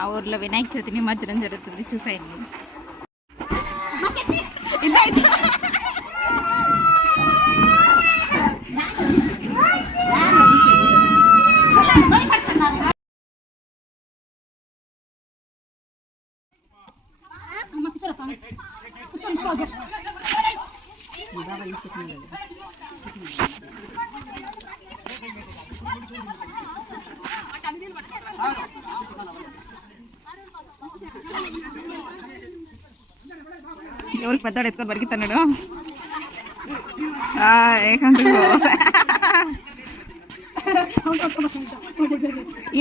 మా ఊర్లో వినాయక చవితి నిమజ్జనం జరుగుతుంది, చూసేయండి. ఎవరికి పెద్దవాడు ఎత్తుకొని పరిగెత్తున్నాడు.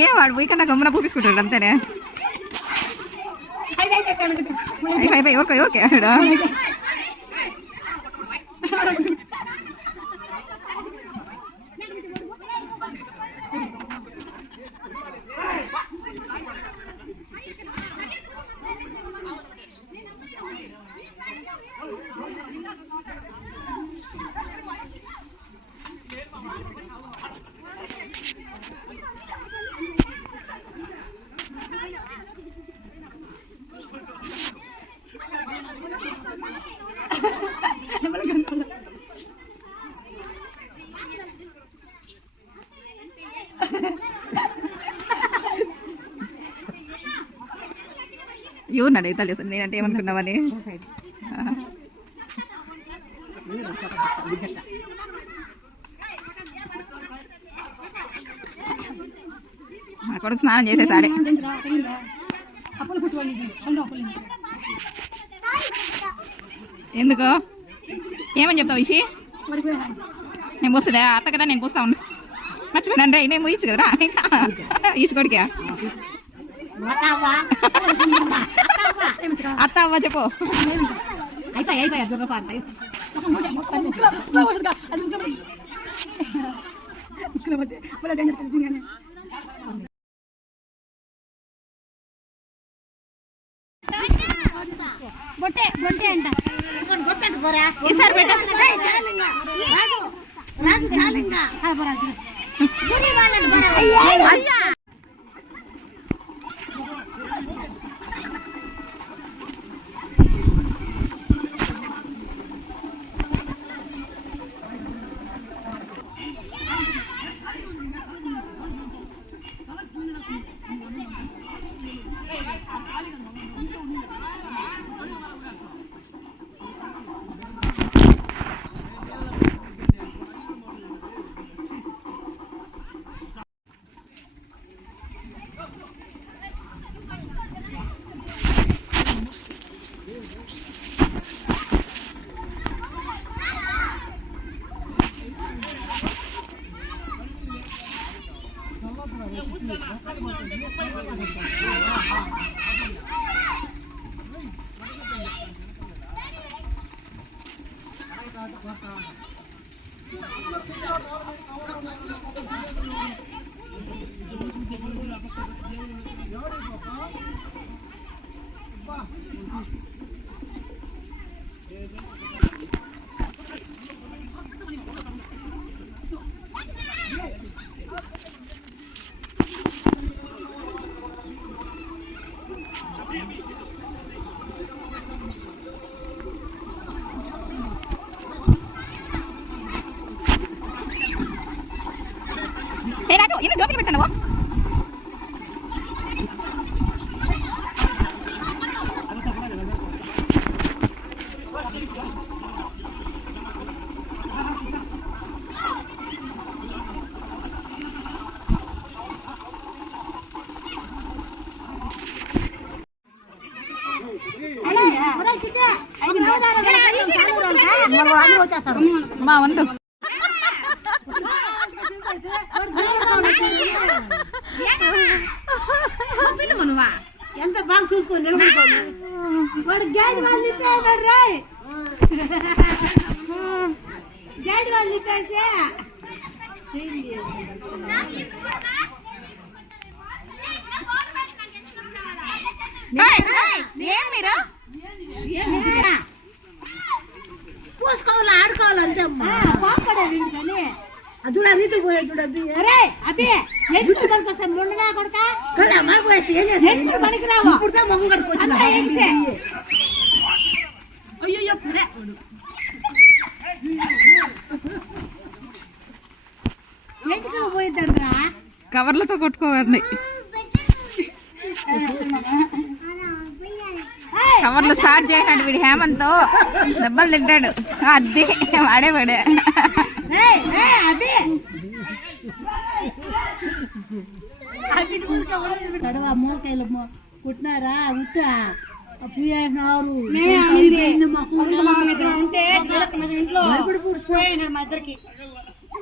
ఏం వాడు పోయి కన్నా గమ్మున పూపించుకుంటాడు అంతేనే. ఎవరికి ఎవరిని అడుగుతా నేనంటే ఏమనుకున్నావని. మా కొడుకు స్నానం చేసేసాడే. ఎందుకు ఏమని చెప్తావు ఇషి? నేను పోస్తుందా అత్త కదా, నేను పోస్తా ఉన్నా. మర్చిపోయినాను రా, నేను పోయచ్చు కదరా ఈచు కొడుకా. అత్త అవ్వ చెప్పు. ఈసారి బేట ఇన్ని జోకులు పెట్టాను. మా వంట ఎంత బాగా చూసుకొని నిలబడుకోండి. గేట్ వాళ్ళు నింపేసాడు రే, గేట్ వాళ్ళు నింపేసే పూసుకోవాలి, ఆడుకోవాలి అంతే. బాగుపడేది కానీ చూడ నీతో పోయే చూడ అరే అబ్బే ఎందుకు దొరకొస్తాను మొన్నగా కొడక కదా మా పోయేస్తే ఏం చేస్తాను ఎందుకు పనికి రావు ఇప్పుడు మొహం కడుక్కొచ్చిన అయ్యో పురే ఎందుకు పోయిద్దండ్రా కవర్లతో కొట్టుకోవండి కవర్లు స్టార్ట్ చేసినాడు వీడు హేమంత్తో దెబ్బలు తింటాడు అద్దె వాడే మూలకాయలు కుట్టినారా ఉట్టా ఇంట్లో మా ఇద్దరికి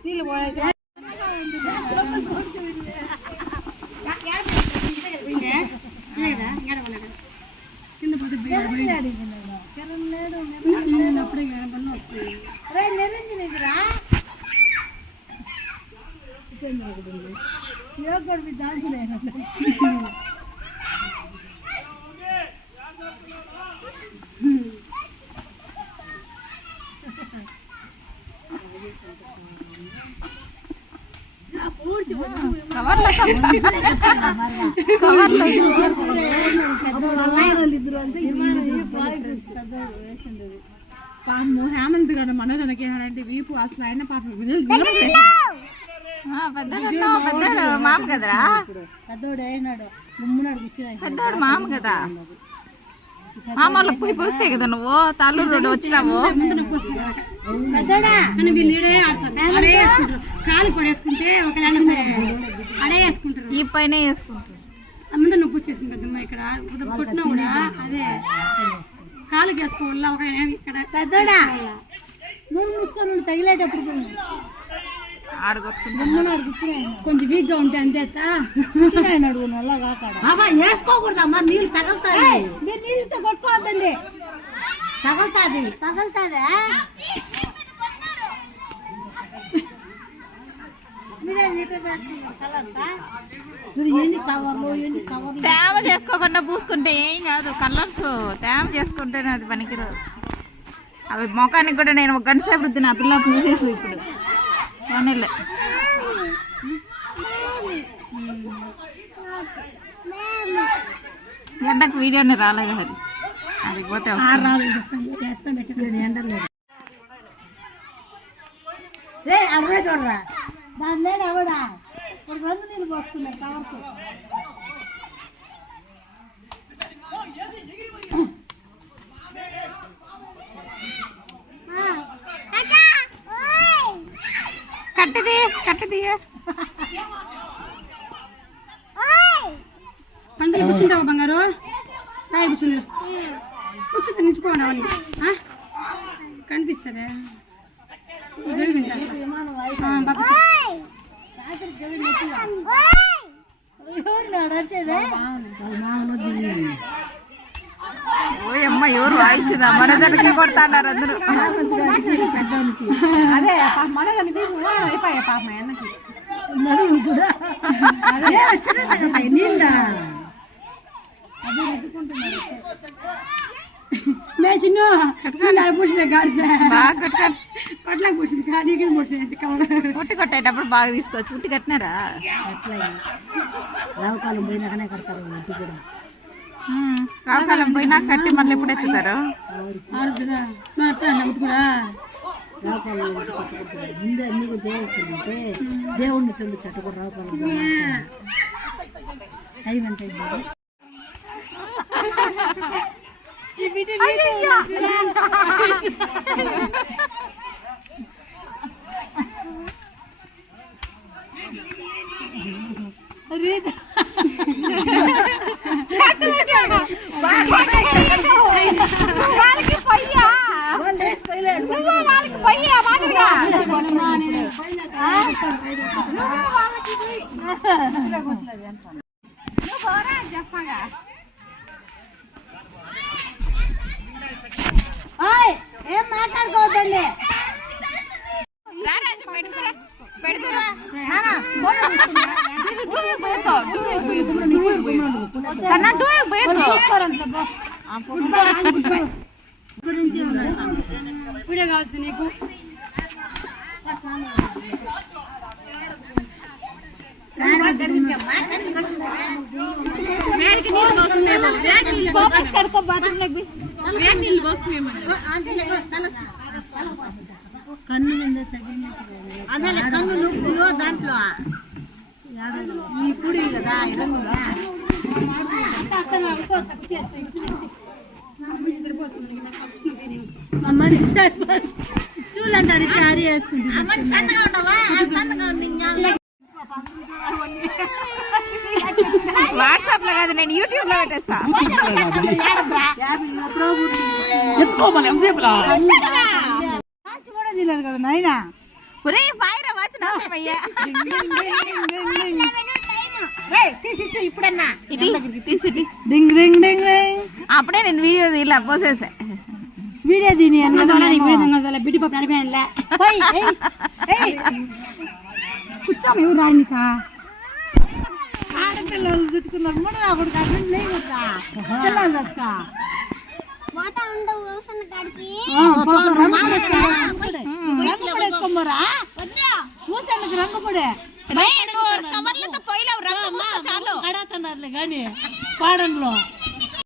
నీళ్ళు పోయా పాము హేమంత్ గారు మనోజనకి అంటే వీపు అసలు ఆయన పాప పెద్దోడు మామ కదరా పెద్దోడు అయినాడు గుమ్మునాడు కూర్చున్నాడు పెద్దోడు మామ కదా మామూలుగా పోయి పోస్తే కదా నువ్వు తల్లూరు వచ్చినావు కానీ వీళ్ళు ఈడే ఆడతారు అడే వేసుకుంటారు కాలు పడేసుకుంటే ఒక అడే వేసుకుంటారు ఈ పైన వేసుకుంటారు ముందు నొప్పి వచ్చేసింది పెద్దమ్మ ఇక్కడ కొట్టినా కూడా అదే కాలుకి వేసుకోవాలా ఒక ఇక్కడ పెద్దోడా నువ్వు మూసుకొని తగిలేటప్పుడు కొంచెం వీక్ గా ఉంటే అంతే వేసుకోకూడదమ్మా నీళ్ళు తగలుతాయి మీరు నీళ్ళతో కొట్టుకోవద్దండి తగలుతాదా తేమ చేసుకోకుండా పూసుకుంటే ఏం కాదు కలర్స్ తేమ చేసుకుంటేనే అది పనికిరాదు అవి మొఖానికి కూడా నేను ఒక గంట సేపు రుద్దిన ఆ పిల్ల పూసేసి ఇప్పుడు వనీళ్ళు ఎండకు వీడియోని రాలేదు అది అది పోతే అడవే చూడరా దాని లేదు అవడా రంగు నీళ్ళు పోస్తున్నారు కవర్తో కట్టది పండుగ కూర్చుంటావా బంగారు రాయి కూర్చుంది కూర్చుంటే నిల్చుకోండి అవన్నీ కనిపిస్తారా ఓయమ్మ ఎవరు వాయించుదా మనజనకి కొడతాడారు అందరూ అదే మనజనకి అయిపోయా పాప మా అన్నకి చిన్న పూసిన కొట్లకు పూసింది కానీ ఉట్టి కొట్టేటప్పుడు బాగా తీసుకోవచ్చు ఉట్టి కట్టినారా రావుకాలం పోయినాకనే కడతారు ఉట్టి కూడా రావుకాలం పోయినా కట్టి మళ్ళీ ఎప్పుడు ఎత్తుతారు రావుకాలం ముందే నీకు దేవుడుంటే దేవుడిని తల్లి చెట్టు కూడా రావుకాలం అయిందంటే చెప్పగా ఏం మాట్లాడుకోవద్దండి వీడియో కావచ్చు నీకు వేడికి నీళ్ళు పోసుకునేమో వేడి నీళ్ళు ఫోకస్ కడుకో బాత్రూంలోకి వేడి నీళ్ళు పోసుకునేమో కన్ను అదే కన్ను నొప్పులు దాంట్లో ఈ కుడి కదా ఇరంగులో అక్కడ తప్పు చేస్తాయి స్టూల్ అంటాడు క్యారీ వేసుకుంటుంది సన్నగా ఉండవా సన్నగా ఉంది వాట్సాప్ లో కాదు నేను యూట్యూబ్ లో పెట్టేస్తా ఎత్తుకోవాలి ఎంతసేపులా కూడా తెలియదు కదా నాయన ఒరే పాయిరా వాచ్ నామయ్యా తీసిచ్చు ఇప్పుడన్నా తీసి డింగ్ డింగ్ డింగ్ డింగ్ అప్పుడే నేను వీడియో ఇలా పోసేసా వీడియో దీని బిడ్డి పాప నడిపినా కూర్చోము ఎవరు రావు నీకా ఆడపిల్లలు చుట్టుకున్నారు మూడు అప్పుడు కాకుండా లేదు కదా పిల్లలు కదా రంగు పొడి ఎత్తుకోమరా మూసందుకు రంగు పొడి కవర్లతో పోయిలావు రంగు చాలు కడాతన్నారులే గాని పాడంలో